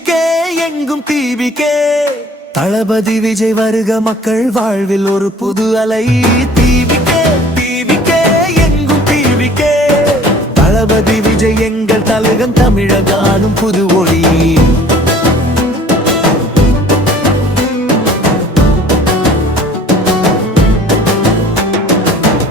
டிவிக்கே எங்கும் டிவிக்கே. தளபதி விஜய் வருக மக்கள் வாழ்வில் ஒரு புது அலை. டிவிக்கே டிவிக்கே எங்கும் டிவிக்கே. தளபதி விஜய் எங்கள் தலைவன், தமிழகாலும் புது ஒளி.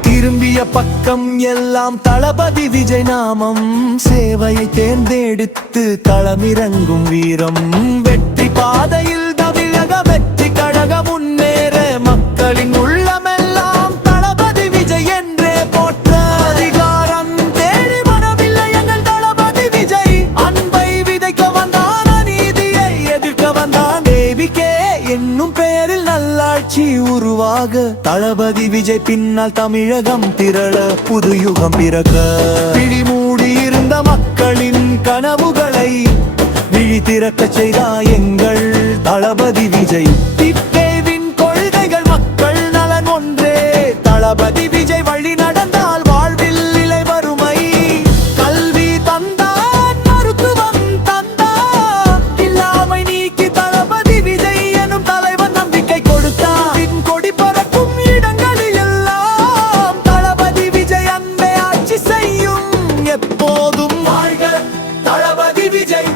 திரும்பிய பக்கம் எல்லாம் தளபதி விஜய் நாமம். சேவையை தேர்ந்தெடுத்து களமிறங்கும் வீரம். வெற்றி பாதையில் தமிழக வெற்றி கழக முன்னேற. மக்களின் உள்ளமெல்லாம் தளபதி விஜய் என்றே போற்ற. அதிகாரம் தேடி வரவில்லை எங்கள் தளபதி விஜய். அன்பை விதைக்க வந்தான், அநீதியை எதிர்க்க வந்தான். டிவிக்கே என்னும் பெயரில் நல்லாட்சி உருவாக. தளபதி விஜய் பின்னால் தமிழகம் திரள, புது யுகம் பிறக்க. விழி மூடி இருந்த மக்களின் கனவுகளை விழி திறக்க செய்தா எங்கள் தளபதி விஜய். டிவியின் கொள்கைகள் மக்கள் நலன் ஒன்றே. தளபதி விஜய் வழி நடந்தால் வாழ்வில் இல்லை வறுமை. கல்வி தந்தான், மருத்துவம் தந்தான், இல்லாமை நீக்கி தளபதி விஜய் எனும் தலைவன் நம்பிக்கை கொடுத்தான். கொடி பறக்கும் இடங்களில் எல்லாம் தளபதி விஜய் அன்பே ஆட்சி செய்யும். எப்போதும் வாழ்க தளபதி விஜய்,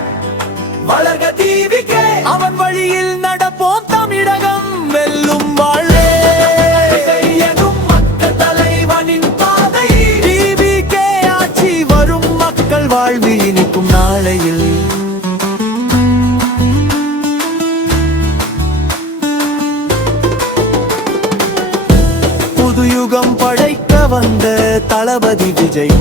வளர்க டிவிக்கே. அவன் வழியில் நடப்போம், தமிழகம் வெல்லும். வாழ்வே எனும் மக்கள் தலைவனின் பாதை. டிவிக்கே ஆட்சி வரும், மக்கள் வாழ்வு இனிக்கும் நாளையில். புது யுகம் படைக்க வந்த தளபதி விஜய்.